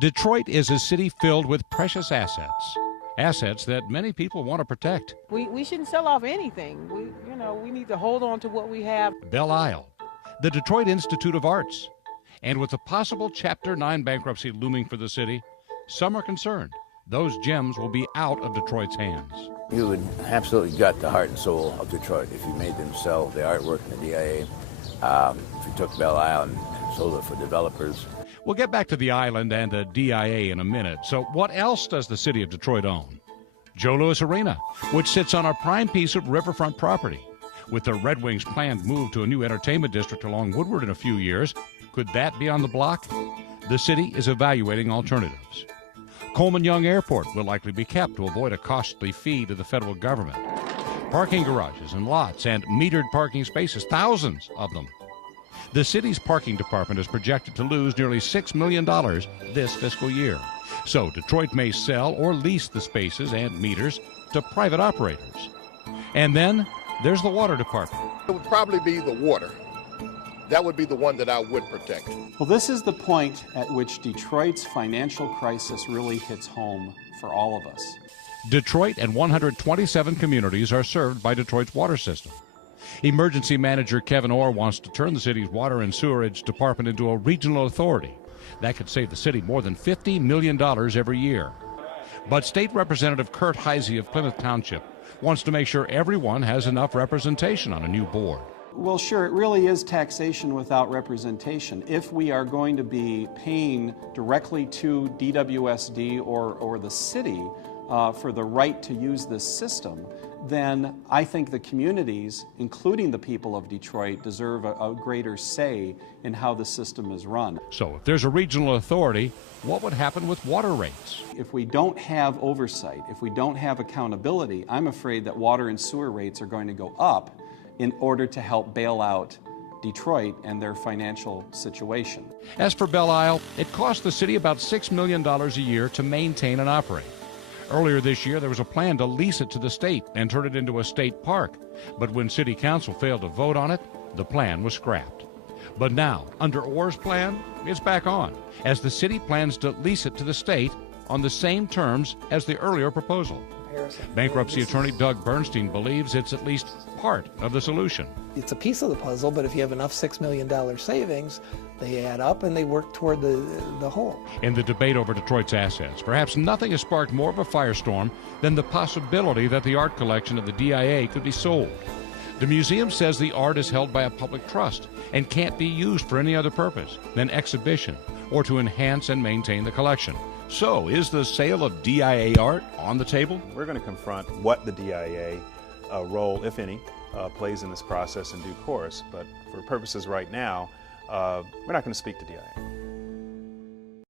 Detroit is a city filled with precious assets. Assets that many people want to protect. We shouldn't sell off anything. We need to hold on to what we have. Belle Isle, the Detroit Institute of Arts. And with a possible Chapter 9 bankruptcy looming for the city, some are concerned those gems will be out of Detroit's hands. You would absolutely gut the heart and soul of Detroit if you made them sell the artwork in the DIA. If you took Belle Isle and sold it for developers. We'll get back to the island and the DIA in a minute. So what else does the city of Detroit own? Joe Louis Arena, which sits on a prime piece of riverfront property. With the Red Wings' planned move to a new entertainment district along Woodward in a few years, could that be on the block? The city is evaluating alternatives. Coleman Young Airport will likely be kept to avoid a costly fee to the federal government. Parking garages and lots and metered parking spaces, thousands of them. The city's parking department is projected to lose nearly $6 million this fiscal year. So Detroit may sell or lease the spaces and meters to private operators. And then there's the water department. It would probably be the water. That would be the one that I would protect. Well, this is the point at which Detroit's financial crisis really hits home for all of us. Detroit and 127 communities are served by Detroit's water system. Emergency manager Kevin Orr wants to turn the city's water and sewerage department into a regional authority. That could save the city more than $50 million every year. But State Representative Kurt Heisey of Plymouth Township wants to make sure everyone has enough representation on a new board. Well, sure, it really is taxation without representation. If we are going to be paying directly to DWSD or the city for the right to use this system, then I think the communities, including the people of Detroit, deserve a greater say in how the system is run. So if there's a regional authority, what would happen with water rates? If we don't have oversight, if we don't have accountability, I'm afraid that water and sewer rates are going to go up in order to help bail out Detroit and their financial situation. As for Belle Isle, it cost the city about $6 million a year to maintain and operate. Earlier this year, there was a plan to lease it to the state and turn it into a state park. But when City Council failed to vote on it, the plan was scrapped. But now, under Orr's plan, it's back on, as the city plans to lease it to the state on the same terms as the earlier proposal. Bankruptcy attorney Doug Bernstein believes it's at least part of the solution. It's a piece of the puzzle, but if you have enough $6 million savings, they add up and they work toward the whole. In the debate over Detroit's assets, perhaps nothing has sparked more of a firestorm than the possibility that the art collection of the DIA could be sold. The museum says the art is held by a public trust and can't be used for any other purpose than exhibition or to enhance and maintain the collection. So, is the sale of DIA art on the table? We're going to confront what the DIA role, if any, plays in this process in due course. But for purposes right now, we're not going to speak to DIA.